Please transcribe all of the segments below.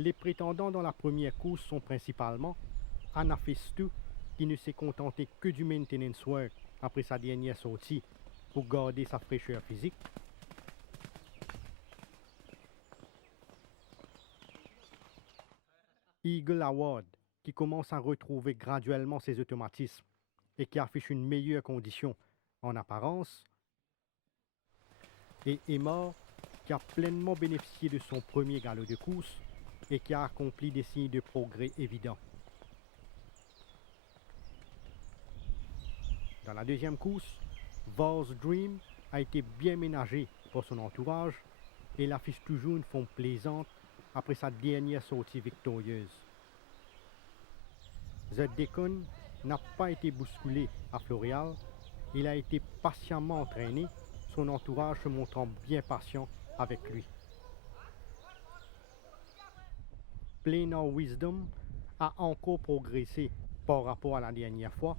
Les prétendants dans la première course sont principalement Anafistu, qui ne s'est contenté que du maintenance work après sa dernière sortie pour garder sa fraîcheur physique. Eagle Award, qui commence à retrouver graduellement ses automatismes et qui affiche une meilleure condition en apparence. Et Emma, qui a pleinement bénéficié de son premier galop de course et qui a accompli des signes de progrès évidents. Dans la deuxième course, Vars Dream a été bien ménagé pour son entourage et il affiche toujours une forme plaisante après sa dernière sortie victorieuse. The Deacon n'a pas été bousculé à Floréal, il a été patiemment entraîné, son entourage se montrant bien patient avec lui. Plain of Wisdom a encore progressé par rapport à la dernière fois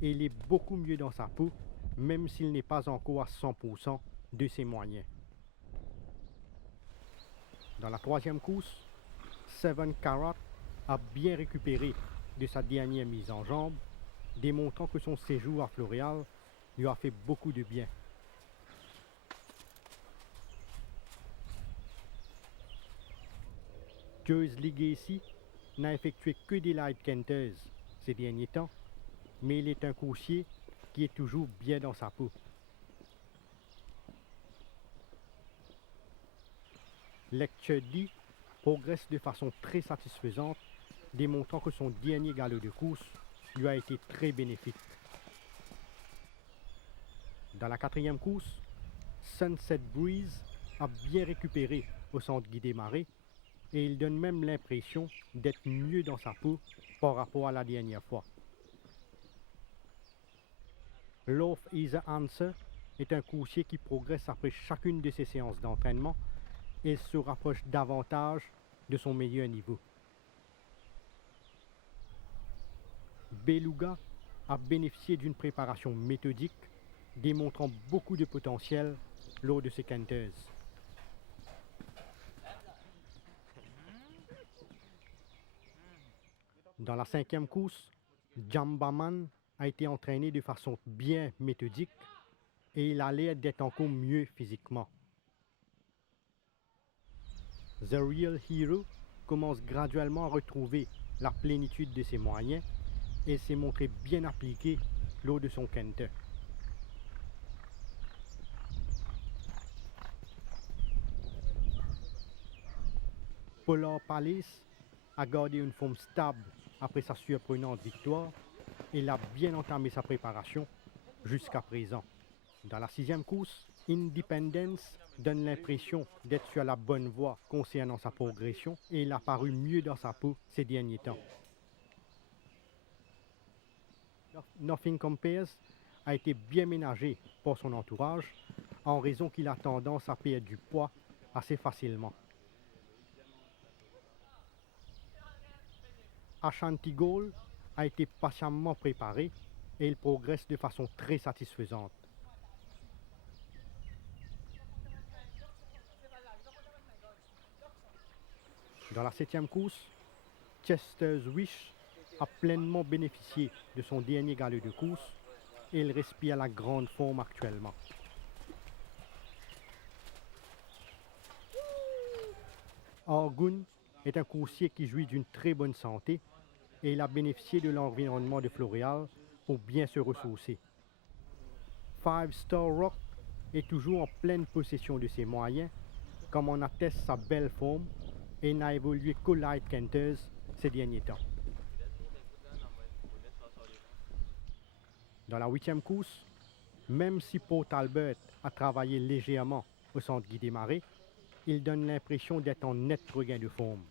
et il est beaucoup mieux dans sa peau, même s'il n'est pas encore à 100% de ses moyens. Dans la troisième course, Seven Carat a bien récupéré de sa dernière mise en jambe, démontrant que son séjour à Floréal lui a fait beaucoup de bien. Joyce Legacy n'a effectué que des light canters ces derniers temps, mais il est un coursier qui est toujours bien dans sa peau. Lecture D progresse de façon très satisfaisante, démontrant que son dernier galop de course lui a été très bénéfique. Dans la quatrième course, Sunset Breeze a bien récupéré au centre guidé marée et il donne même l'impression d'être mieux dans sa peau par rapport à la dernière fois. Love is the Answer est un coursier qui progresse après chacune de ses séances d'entraînement et se rapproche davantage de son meilleur niveau. Beluga a bénéficié d'une préparation méthodique, démontrant beaucoup de potentiel lors de ses canters. Dans la cinquième course, Jambaman a été entraîné de façon bien méthodique et il a l'air d'être encore mieux physiquement. The Real Hero commence graduellement à retrouver la plénitude de ses moyens et s'est montré bien appliqué lors de son canter. Polar Palace a gardé une forme stable après sa surprenante victoire et il a bien entamé sa préparation jusqu'à présent. Dans la sixième course, Independence donne l'impression d'être sur la bonne voie concernant sa progression et il a paru mieux dans sa peau ces derniers temps. Nothing Compares a été bien ménagé par son entourage en raison qu'il a tendance à perdre du poids assez facilement. Ashanti Gold a été patiemment préparé et il progresse de façon très satisfaisante. Dans la septième course, Chester's Wish a pleinement bénéficié de son dernier galop de course et il respire à la grande forme actuellement. Argun est un coursier qui jouit d'une très bonne santé et il a bénéficié de l'environnement de Floréal pour bien se ressourcer. Five Star Rock est toujours en pleine possession de ses moyens, comme en atteste sa belle forme, et n'a évolué qu'au light canters ces derniers temps. Dans la huitième course, même si Port Albert a travaillé légèrement au centre guidé marée, il donne l'impression d'être en net regain de forme.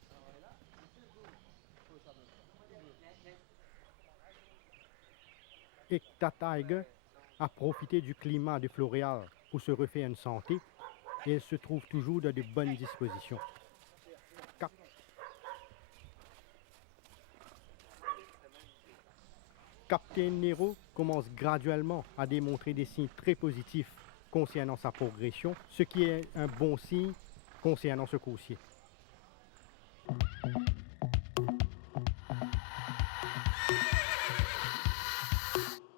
Ekta Tiger a profité du climat de Floréal pour se refaire une santé et elle se trouve toujours dans de bonnes dispositions. Captain Nero commence graduellement à démontrer des signes très positifs concernant sa progression, ce qui est un bon signe concernant ce coursier.